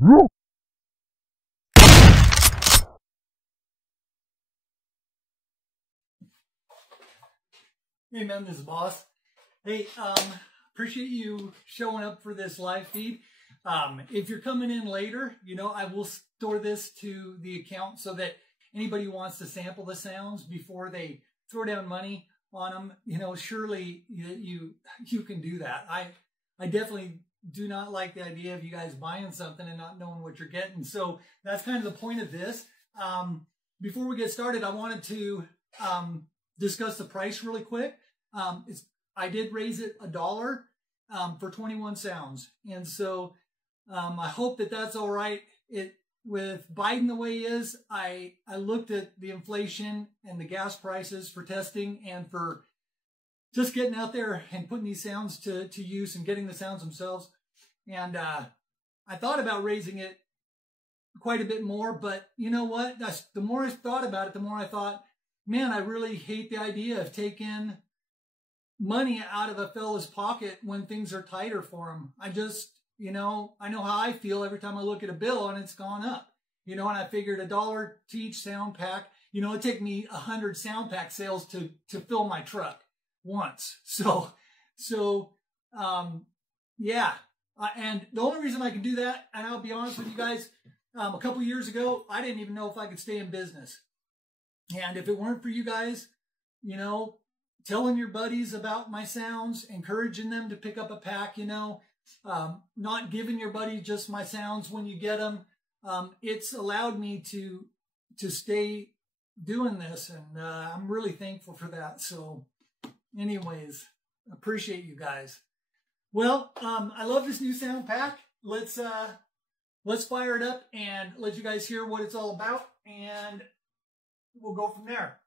Hey man, this is Boss. Hey, appreciate you showing up for this live feed. If you're coming in later, you know, I will store this to the account so that anybody who wants to sample the sounds before they throw down money on them, you know, surely you can do that. I definitely do not like the idea of you guys buying something and not knowing what you're getting. So that's kind of the point of this. Before we get started, I wanted to discuss the price really quick. I did raise it $1 for 21 sounds, and so I hope that that's all right. With Biden the way he is, I looked at the inflation and the gas prices for testing and for just getting out there and putting these sounds to use and getting the sounds themselves. And I thought about raising it quite a bit more, but you know what? The more I thought about it, the more I thought, man, I really hate the idea of taking money out of a fella's pocket when things are tighter for him. I just, you know, I know how I feel every time I look at a bill and it's gone up. You know, and I figured $1 to each sound pack. You know, it'd take me 100 sound pack sales to fill my truck once. So yeah. And the only reason I can do that, and I'll be honest with you guys, a couple years ago, I didn't even know if I could stay in business. And if it weren't for you guys, you know, telling your buddies about my sounds, encouraging them to pick up a pack, you know, not giving your buddies just my sounds when you get them, it's allowed me to stay doing this. And I'm really thankful for that. So anyways, appreciate you guys. Well, I love this new sound pack. Let's fire it up and let you guys hear what it's all about. And we'll go from there.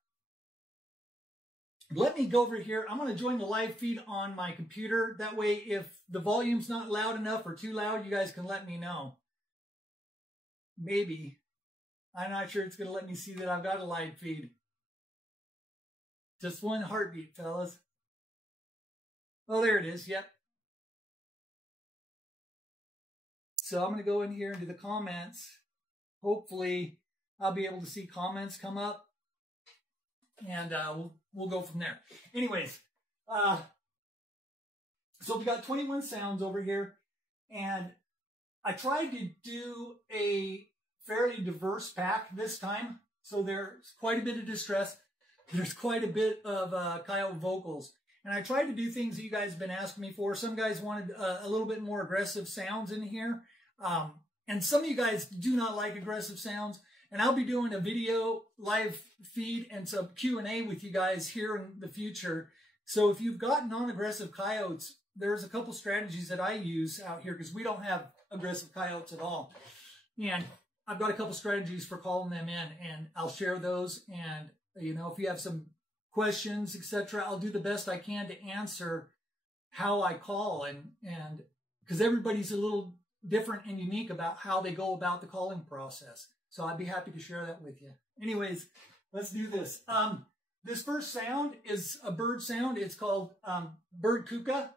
Let me go over here. I'm going to join the live feed on my computer. That way, if the volume's not loud enough or too loud, you guys can let me know. Maybe. I'm not sure it's going to let me see that I've got a live feed. Just one heartbeat, fellas. Oh, there it is. Yep. So I'm going to go in here into the comments. Hopefully, I'll be able to see comments come up, and we'll go from there. Anyways, so we got 21 sounds over here, and I tried to do a fairly diverse pack this time. So there's quite a bit of distress. There's quite a bit of Coyote vocals. And I tried to do things that you guys have been asking me for. Some guys wanted a little bit more aggressive sounds in here. And some of you guys do not like aggressive sounds. And I'll be doing a video live feed and some Q&A with you guys here in the future. So if you've got non-aggressive coyotes, there's a couple strategies that I use out here because we don't have aggressive coyotes at all. And I've got a couple strategies for calling them in, and I'll share those. And, you know, if you have some questions, etc., I'll do the best I can to answer how I call, and because everybody's a little different and unique about how they go about the calling process. So I'd be happy to share that with you. Anyways, let's do this. This first sound is a bird sound. It's called bird kuka.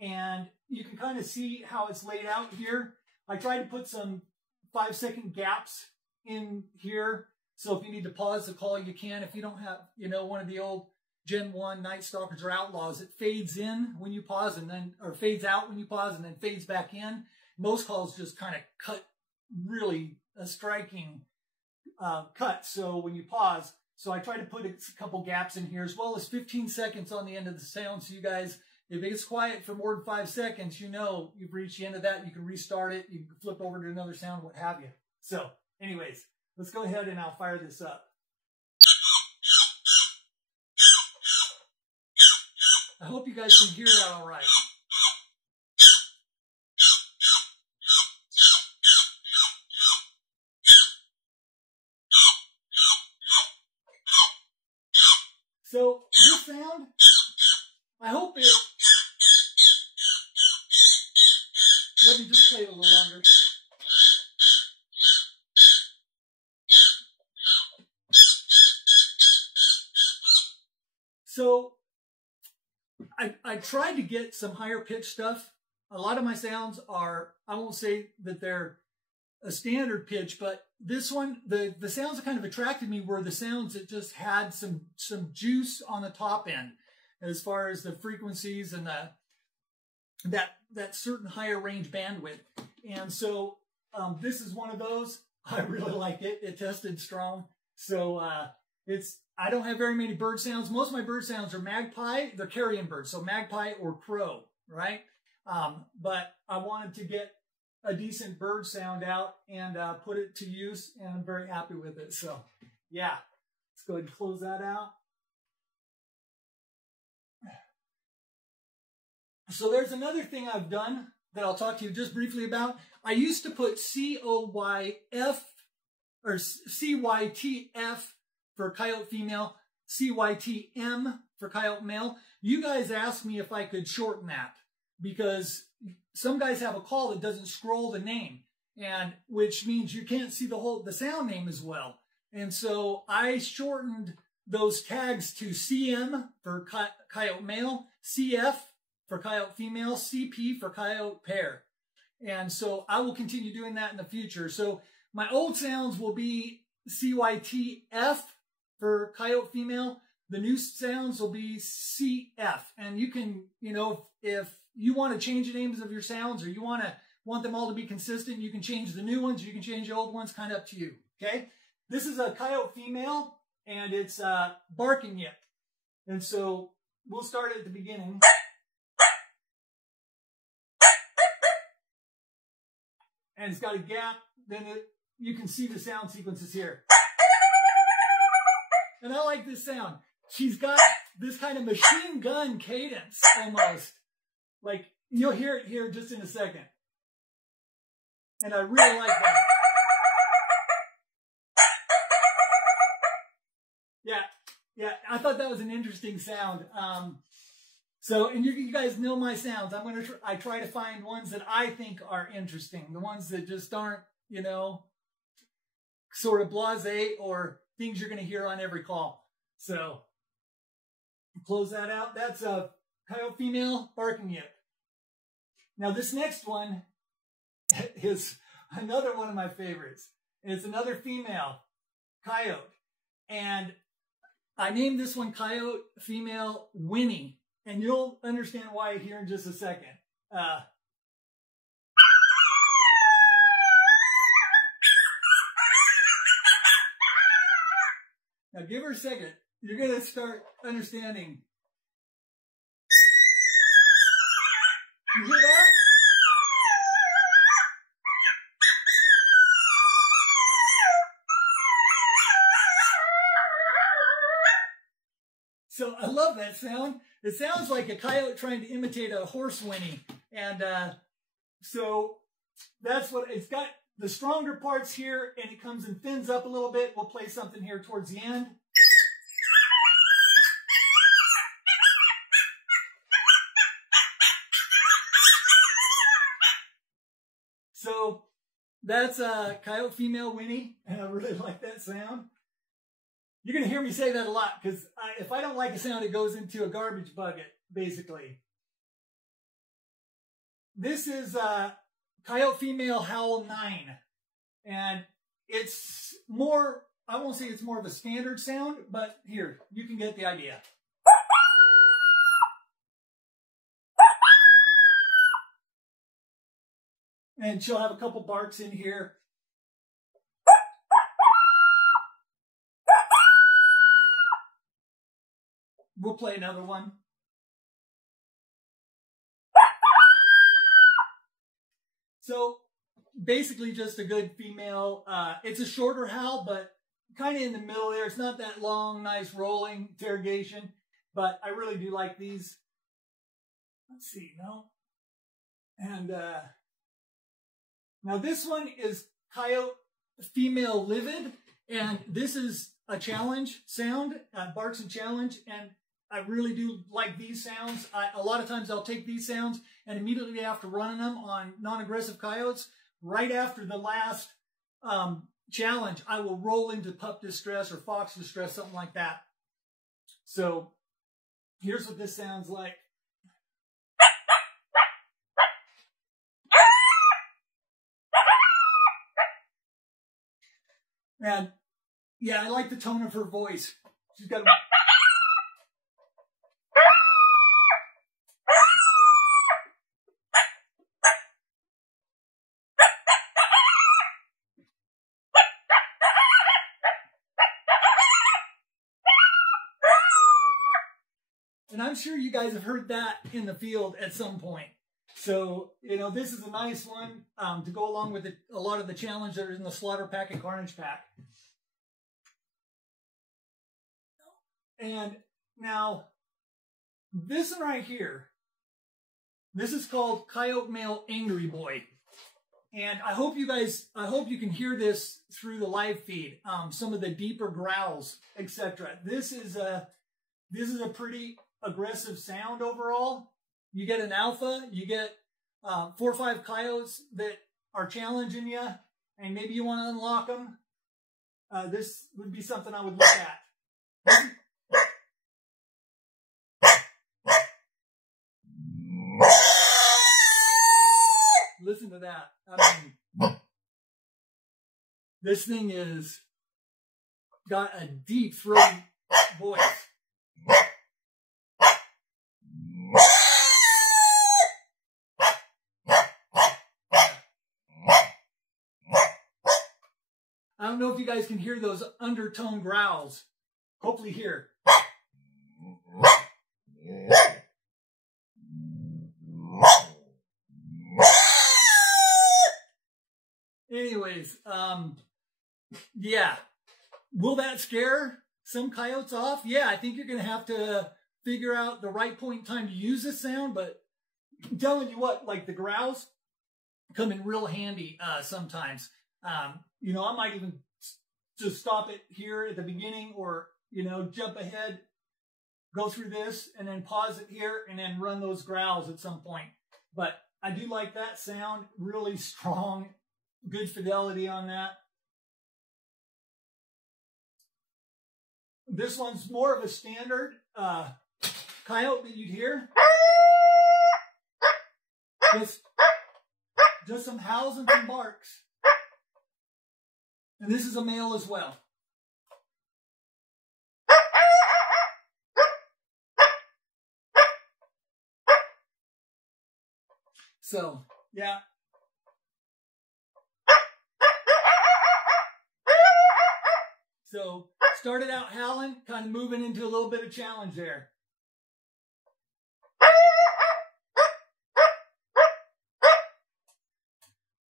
And you can kind of see how it's laid out here. I tried to put some 5-second gaps in here. So if you need to pause the call, you can. If you don't have, you know, one of the old Gen 1 Night Stalkers or Outlaws, it fades in when you pause and then, or fades out when you pause and then fades back in. Most calls just kind of cut really a striking cut. So when you pause, so I try to put a couple gaps in here as well as 15 seconds on the end of the sound. So you guys, if it gets quiet for more than 5 seconds, you know you've reached the end of that. You can restart it. You can flip over to another sound, what have you. So anyways, let's go ahead and I'll fire this up. I hope you guys can hear that all right. So this sound, I hope it, let me just play it a little longer. So I tried to get some higher pitch stuff. A lot of my sounds are, I won't say that they're a standard pitch, but this one, the sounds that kind of attracted me were the sounds that just had some juice on the top end, as far as the frequencies and that certain higher range bandwidth. And so this is one of those. I really like it. It tested strong. So I don't have very many bird sounds. Most of my bird sounds are magpie. They're carrion birds, so magpie or crow, right? But I wanted to get a decent bird sound out and put it to use, and I'm very happy with it. So yeah, let's go ahead and close that out. So there's another thing I've done that I'll talk to you just briefly about. I used to put COYF or CYTF for coyote female, CYTM for coyote male. You guys asked me if I could shorten that, because some guys have a call that doesn't scroll the name, and which means you can't see the sound name as well. And so I shortened those tags to CM for coyote male, CF for coyote female, CP for coyote pair. And so I will continue doing that in the future. So my old sounds will be CYTF for coyote female. The new sounds will be CF. And you can, if you want to change the names of your sounds, or you want them all to be consistent, you can change the new ones, you can change the old ones, kind of up to you. Okay? This is a coyote female, and it's barking yip. And so we'll start at the beginning. And it's got a gap, then you can see the sound sequences here. And I like this sound. She's got this kind of machine gun cadence almost. Like, you'll hear it here just in a second. And I really like that. Yeah, I thought that was an interesting sound. And you guys know my sounds. I try to find ones that I think are interesting. The ones that just aren't, sort of blasé, or things you're going to hear on every call. So, close that out. That's a coyote female barking yip. Now this next one is another one of my favorites. It's another female coyote. And I named this one coyote female Winnie. And you'll understand why here in just a second. Now give her a second. You're going to start understanding. You hear that? So I love that sound. It sounds like a coyote trying to imitate a horse whinny. And so that's what it's got. The stronger parts here, and it comes and thins up a little bit. We'll play something here towards the end. So that's coyote female Winnie, and I really like that sound. You're going to hear me say that a lot, because if I don't like a sound, it goes into a garbage bucket, basically. This is coyote female Howl 9. And it's more, I won't say it's more of a standard sound, but here, you can get the idea. And she'll have a couple barks in here. We'll play another one. So basically just a good female. It's a shorter howl, but kind of in the middle there. It's not that long, nice rolling interrogation, but I really do like these. Let's see, no. And now this one is coyote female livid, and this is a challenge sound, barks and challenge, and I really do like these sounds. A lot of times I'll take these sounds and immediately after running them on non-aggressive coyotes, right after the last challenge, I will roll into pup distress or fox distress, something like that. So here's what this sounds like. And yeah, I like the tone of her voice. She's got and I'm sure you guys have heard that in the field at some point. So, you know, this is a nice one to go along with a lot of the challenge that are in the Slaughter Pack and Carnage Pack. And now, this one right here, this is called Coyote Male Angry Boy. And I hope you can hear this through the live feed, some of the deeper growls, etc. This is a pretty aggressive sound overall. You get an alpha, you get 4 or 5 coyotes that are challenging you, and maybe you want to unlock them. This would be something I would look at. Listen to that. I mean, this thing is got a deep throaty voice. I don't know if you guys can hear those undertone growls. Hopefully here. Anyways, yeah. Will that scare some coyotes off? Yeah, I think you're going to have to figure out the right point in time to use this sound, but I'm telling you what, like the growls come in real handy sometimes. You know, I might even just stop it here at the beginning or, you know, jump ahead, go through this, and then pause it here and then run those growls at some point. But I do like that sound, really strong, good fidelity on that. This one's more of a standard coyote that you'd hear. Just some howls and some barks. And this is a male as well. So, yeah. So, started out howling, kind of moving into a little bit of challenge there.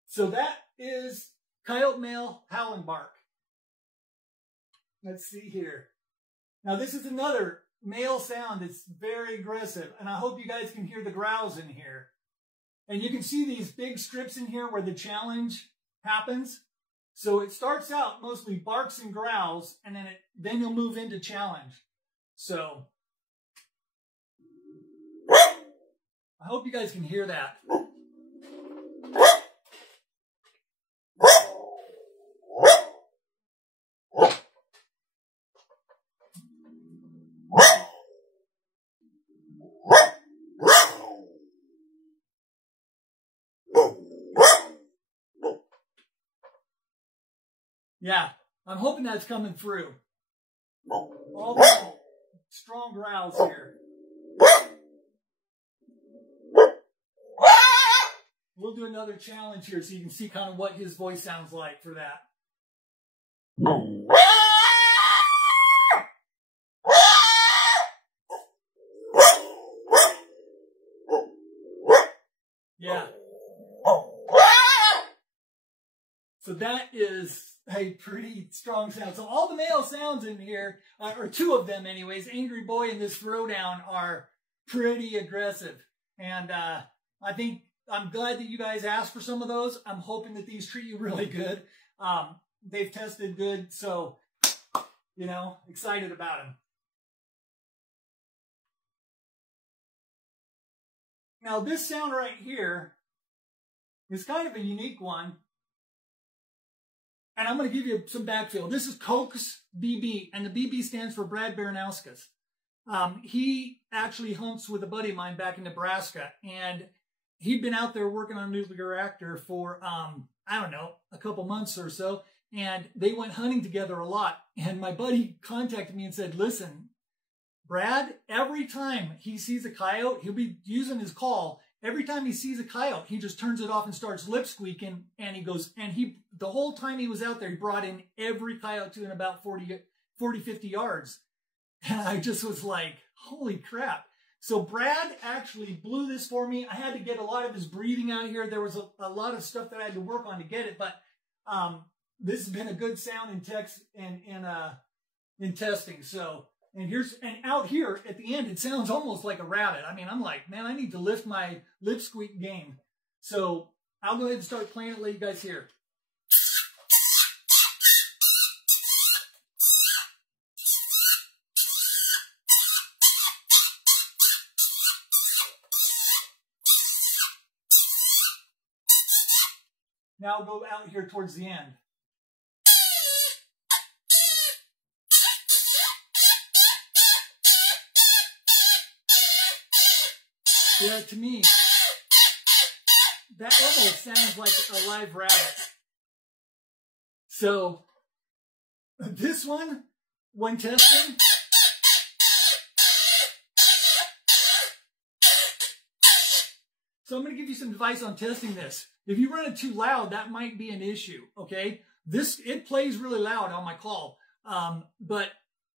So that is coyote male howling bark. Let's see here. Now this is another male sound that's very aggressive, and I hope you guys can hear the growls in here. And you can see these big strips in here where the challenge happens. So it starts out mostly barks and growls, and then you'll move into challenge. So I hope you guys can hear that. Yeah, I'm hoping that's coming through. All the strong growls here. We'll do another challenge here so you can see kind of what his voice sounds like for that. Yeah. So that is a pretty strong sound. So all the male sounds in here, or 2 of them anyways, Angry Boy and this Throwdown, are pretty aggressive. And I'm glad that you guys asked for some of those. I'm hoping that these treat you really good. They've tested good, so, you know, excited about them. Now this sound right here is kind of a unique one. And I'm going to give you some backfill. This is Coke's BB, and the BB stands for Brad Baranauskas. He actually hunts with a buddy of mine back in Nebraska, and he'd been out there working on a nuclear reactor for, I don't know, a couple months or so. and they went hunting together a lot. And my buddy contacted me and said, listen, Brad, every time he sees a coyote, he'll be using his call. Every time he sees a coyote, he just turns it off and starts lip squeaking. And he goes, and the whole time he was out there, he brought in every coyote to in about 40, 50 yards. And I just was like, holy crap. So Brad actually blew this for me. I had to get a lot of his breathing out of here. There was a lot of stuff that I had to work on to get it, but this has been a good sound in testing. So, and out here at the end, it sounds almost like a rabbit. I mean, I'm like, man, I need to lift my lip squeak game. So I'll go ahead and start playing it, let you guys hear. Now I'll go out here towards the end. Yeah, to me, that almost sounds like a live rabbit. So, this one, when testing, so I'm going to give you some advice on testing this. If you run it too loud, that might be an issue, okay? It plays really loud on my call. But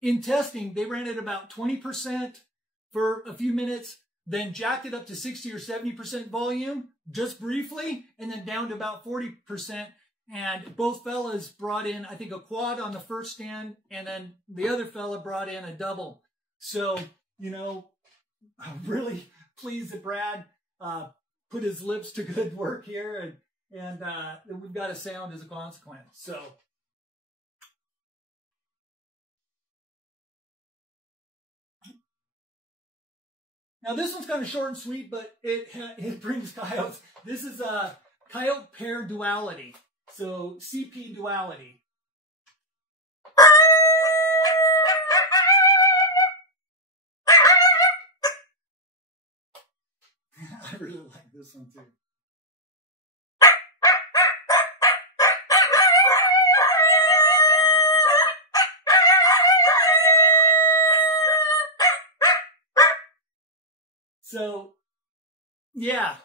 in testing, they ran it about 20% for a few minutes, then jacked it up to 60 or 70% volume, just briefly, and then down to about 40%. And both fellas brought in, I think, a quad on the first stand, and then the other fella brought in a double. So, you know, I'm really pleased that Brad put his lips to good work here, and we've got a sound as a consequence. So, now this one's kind of short and sweet, but it brings coyotes. This is a coyote pair duality, so CP duality. I really like this one too. So, yeah,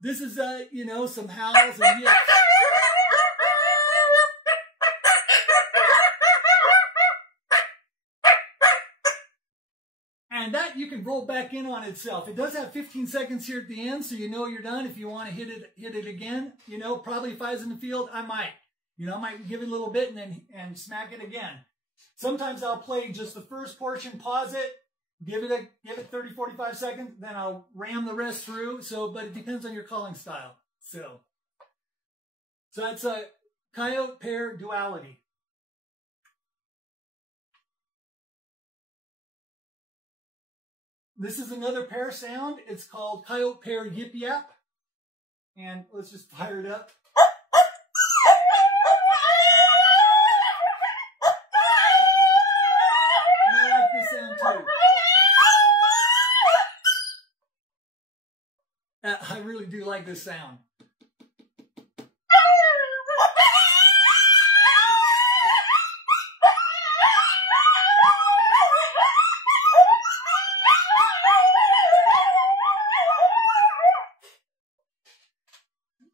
this is, you know, some howls and yips. And that you can roll back in on itself. It does have 15 seconds here at the end, so you know you're done. If you want to hit it again, you know, probably if I was in the field, I might. You know, I might give it a little bit and smack it again. Sometimes I'll play just the first portion, pause it, give it 30, 45 seconds, then I'll ram the rest through. So, but it depends on your calling style. So that's a coyote pair duality. This is another pair sound. It's called coyote pair yip yap. And let's just fire it up. And I like this sound too. I really do like this sound.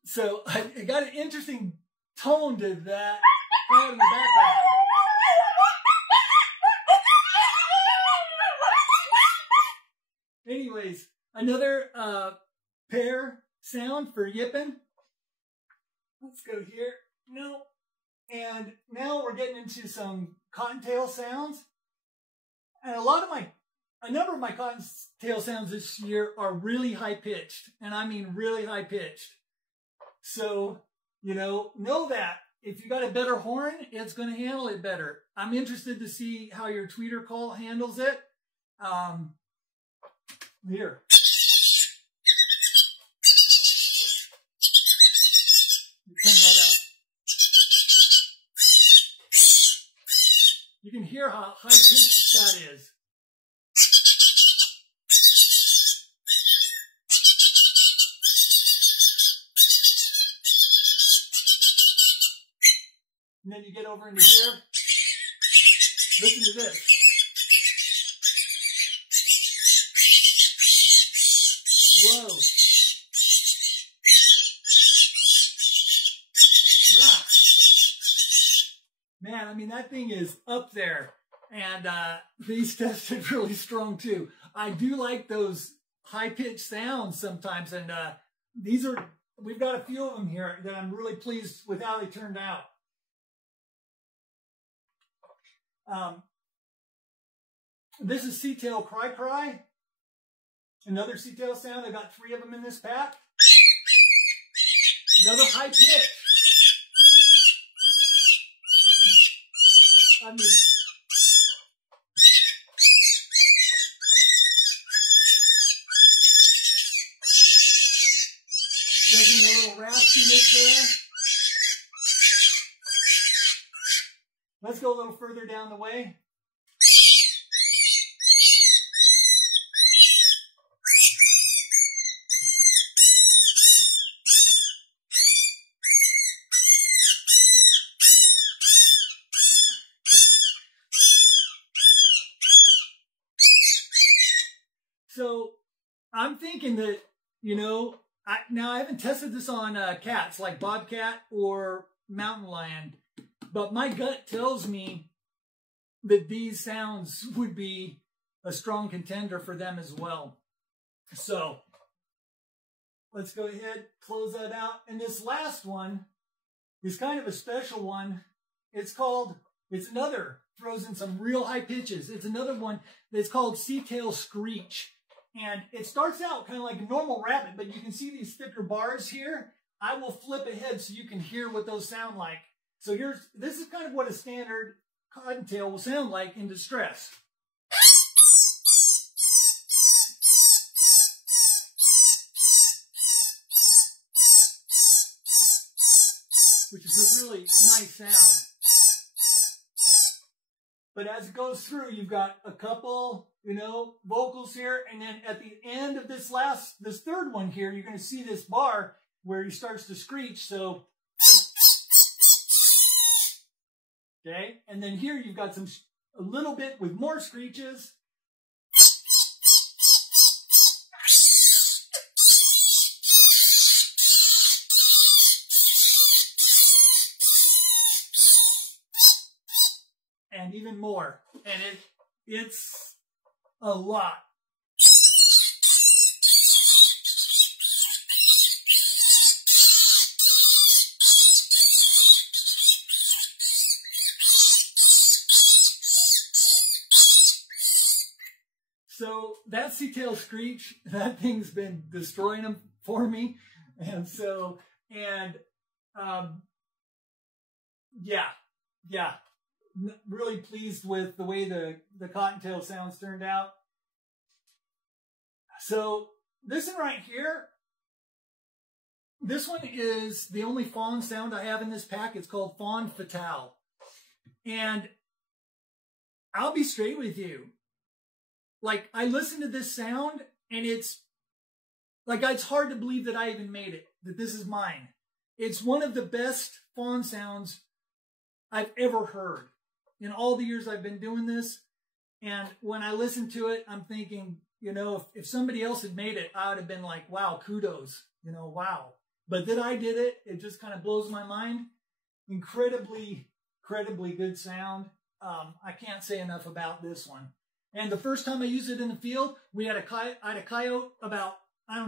So I got an interesting tone to that out in the background. Anyways, another pair sound for yipping. Let's go here. No. And now we're getting into some cottontail sounds. And a number of my cottontail sounds this year are really high pitched. And I mean really high pitched. So, you know that if you got a better horn, it's going to handle it better. I'm interested to see how your tweeter call handles it. Here. Turn that out. You can hear how high pitched that is. And then you get over into here. Listen to this. Whoa. Yeah. Man, I mean, that thing is up there. And these tested really strong too. I do like those high-pitched sounds sometimes. And we've got a few of them here that I'm really pleased with how they turned out. This is Seatail Cry Cry. Another Seatail sound. I got 3 of them in this pack. Another high pitch. I mean, there's a little raspiness there. Let's go a little further down the way. So I'm thinking that, you know, I haven't tested this on cats like bobcat or mountain lion, but my gut tells me that these sounds would be a strong contender for them as well. So let's go ahead, close that out. And this last one is kind of a special one. It's another, throws in some real high pitches. It's another one that's called Seatail Screech. And it starts out kind of like a normal rabbit, but you can see these thicker bars here. I will flip ahead so you can hear what those sound like. So this is kind of what a standard cottontail will sound like in distress. Which is a really nice sound. But as it goes through, you've got a couple, you know, vocals here. And then at the end of this third one here, you're going to see this bar where he starts to screech. So, okay. And then here you've got a little bit with more screeches. And even more. And it's a lot. So that Seatail Screech, that thing's been destroying them for me. And so, yeah. Really pleased with the way the cottontail sounds turned out. So this one right here, this one is the only fawn sound I have in this pack. It's called Fawn Fatale. And I'll be straight with you. Like, I listen to this sound and it's hard to believe that I even made it, that this is mine. It's one of the best fawn sounds I've ever heard in all the years I've been doing this. And when I listen to it, I'm thinking, you know, if somebody else had made it, I would have been like, wow, kudos, you know, wow. But that I did it, it just kind of blows my mind. Incredibly good sound. I can't say enough about this one. And the first time I used it in the field, I had a coyote about, I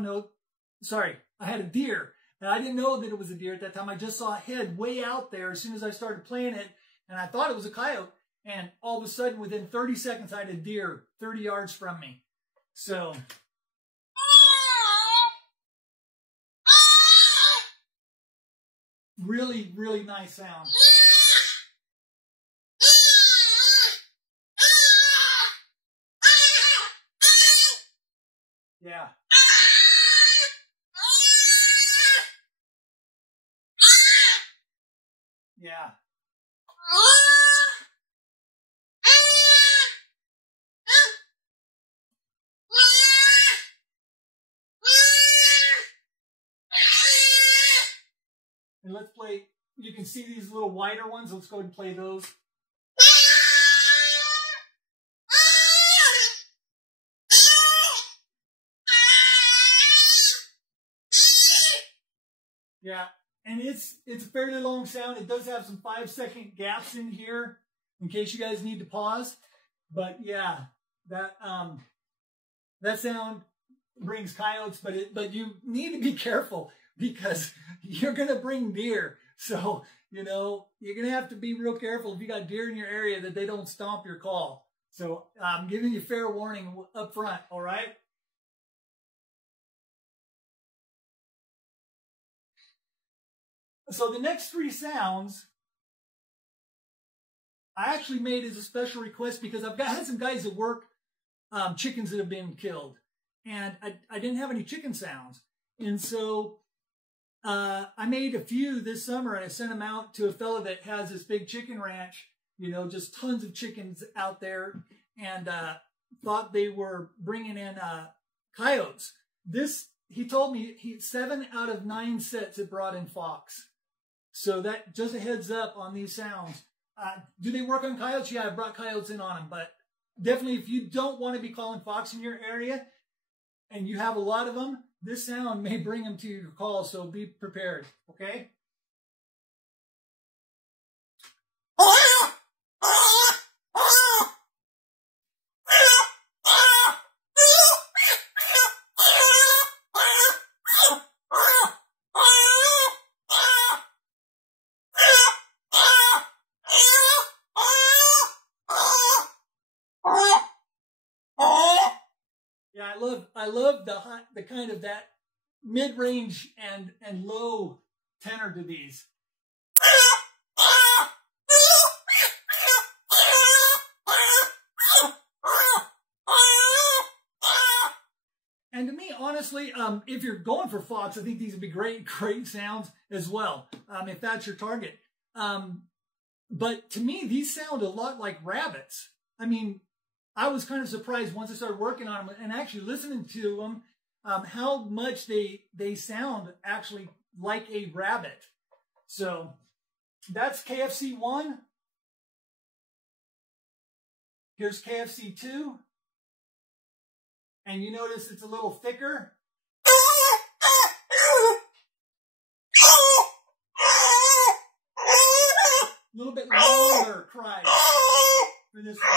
had a deer. And I didn't know that it was a deer at that time. I just saw a head way out there as soon as I started playing it. And I thought it was a coyote. And all of a sudden, within 30 seconds, I had a deer 30 yards from me. So, really, really nice sound. Yeah. Yeah. And let's play, you can see these little wider ones. Let's go ahead and play those. Yeah, and it's a fairly long sound. It does have some 5-second gaps in here in case you guys need to pause. But yeah, that sound brings coyotes, but you need to be careful because you're gonna bring deer. So, you know, you're gonna have to be real careful if you got deer in your area that they don't stomp your call. So I'm giving you fair warning up front, all right? So the next 3 sounds I actually made as a special request because I've had some guys at work, chickens that have been killed. And I didn't have any chicken sounds. And so I made a few this summer and I sent them out to a fella that has this big chicken ranch, you know, just tons of chickens out there, and thought they were bringing in coyotes. He told me 7 out of 9 sets had brought in fox. So that just a heads up on these sounds. Do they work on coyotes? Yeah, I brought coyotes in on them, but definitely if you don't want to be calling fox in your area and you have a lot of them, this sound may bring them to your call, so be prepared, okay? Yeah, I love the kind of that mid-range and low tenor to these. And to me, honestly, if you're going for fox, I think these would be great sounds as well, if that's your target. But to me, these sound a lot like rabbits. I mean, I was kind of surprised once I started working on them and actually listening to them, how much they sound actually like a rabbit. So that's KFC 1. Here's KFC 2. And you notice it's a little thicker. A little bit longer cries for this one.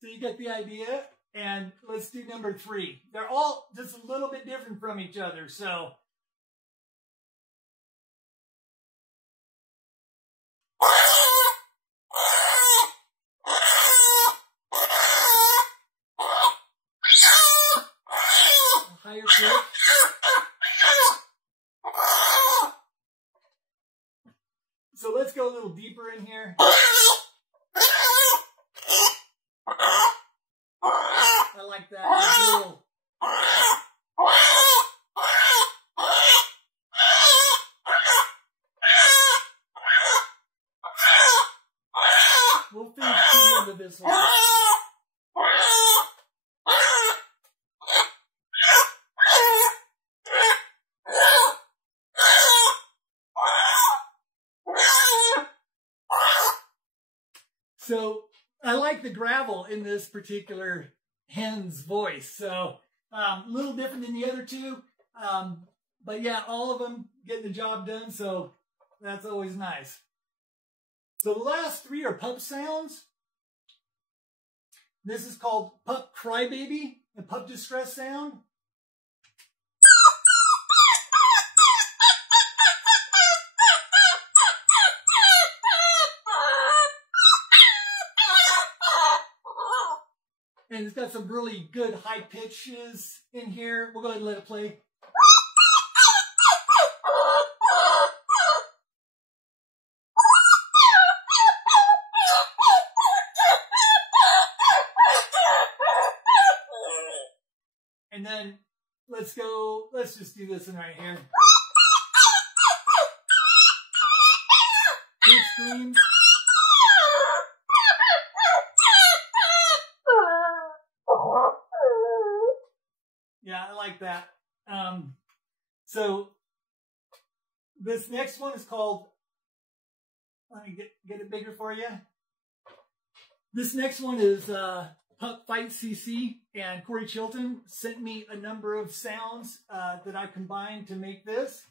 So you get the idea, and let's do number 3. They're all just a little bit different from each other, so. Higher pitch. So let's go a little deeper in here. I like that. We'll finish to the end of this one. So I like the gravel in this particular hen's voice. So a little different than the other 2. But yeah, all of them getting the job done. So that's always nice. So the last 3 are pup sounds. This is called pup crybaby, a pup distress sound. And it's got some really good high pitches in here. We'll go ahead and let it play. And then let's just do this one right here. Big scream. Yeah, I like that. So this next one is called, let me get it bigger for you. This next one is Pup Fight CC, and Corey Chilton sent me a number of sounds that I combined to make this.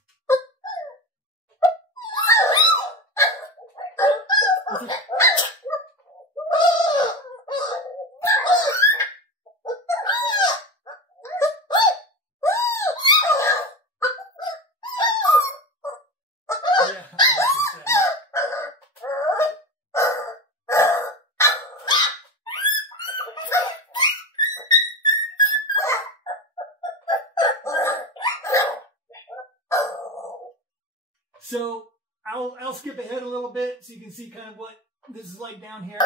So I'll skip ahead a little bit so you can see kind of what this is like down here.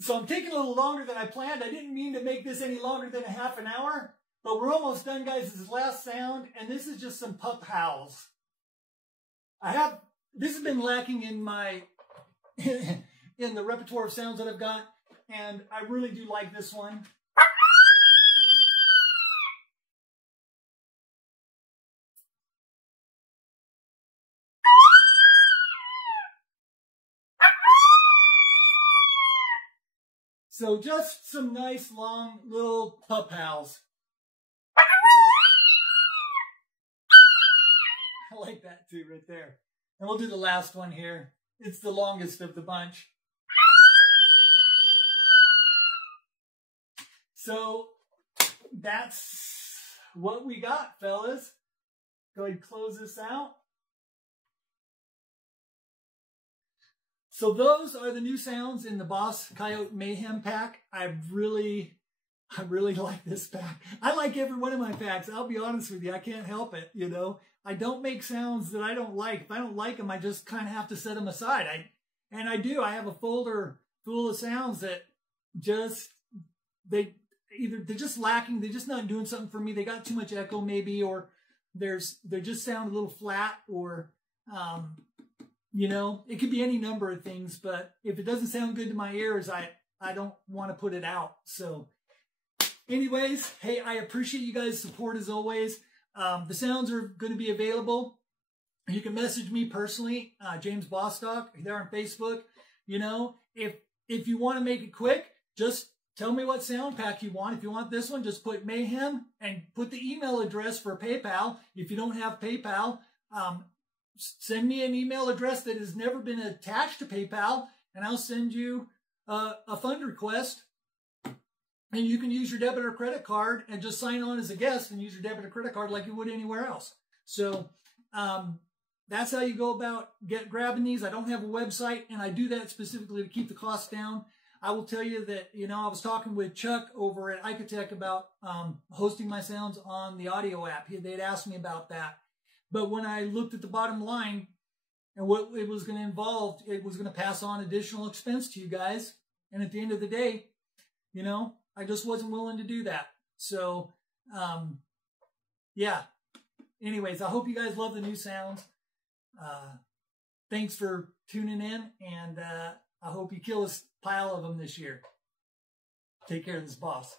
So I'm taking a little longer than I planned. I didn't mean to make this any longer than a half an hour, but we're almost done, guys. This is last sound, and this is just some pup howls. This has been lacking in my, in the repertoire of sounds that I've got, and I really do like this one. So just some nice, long, little pup howls. I like that too, right there. And we'll do the last one here. It's the longest of the bunch. So that's what we got, fellas. Go ahead and close this out. So those are the new sounds in the Boss Coyote Mayhem pack. I really like this pack. I like every one of my packs. I'll be honest with you. I can't help it, you know. I don't make sounds that I don't like. If I don't like them, I just kind of have to set them aside. I do. I have a folder full of sounds that they're just lacking. They're just not doing something for me. They got too much echo maybe, or they just sound a little flat, or you know, it could be any number of things, but if it doesn't sound good to my ears, I don't want to put it out. So anyways, hey, I appreciate you guys' support as always. The sounds are going to be available. You can message me personally, James Bostock, there on Facebook. You know, if you want to make it quick, just tell me what sound pack you want. If you want this one, just put Mayhem and put the email address for PayPal. If you don't have PayPal, send me an email address that has never been attached to PayPal, and I'll send you a fund request. And you can use your debit or credit card and just sign on as a guest and use your debit or credit card like you would anywhere else. So that's how you go about grabbing these. I don't have a website, and I do that specifically to keep the costs down. I will tell you that, you know, I was talking with Chuck over at Icotech about hosting my sounds on the audio app. They'd asked me about that. But when I looked at the bottom line and what it was going to involve, it was going to pass on additional expense to you guys. And at the end of the day, you know, I just wasn't willing to do that. So, yeah. Anyways, I hope you guys love the new sounds. Thanks for tuning in, and I hope you kill a pile of them this year. Take care of this boss.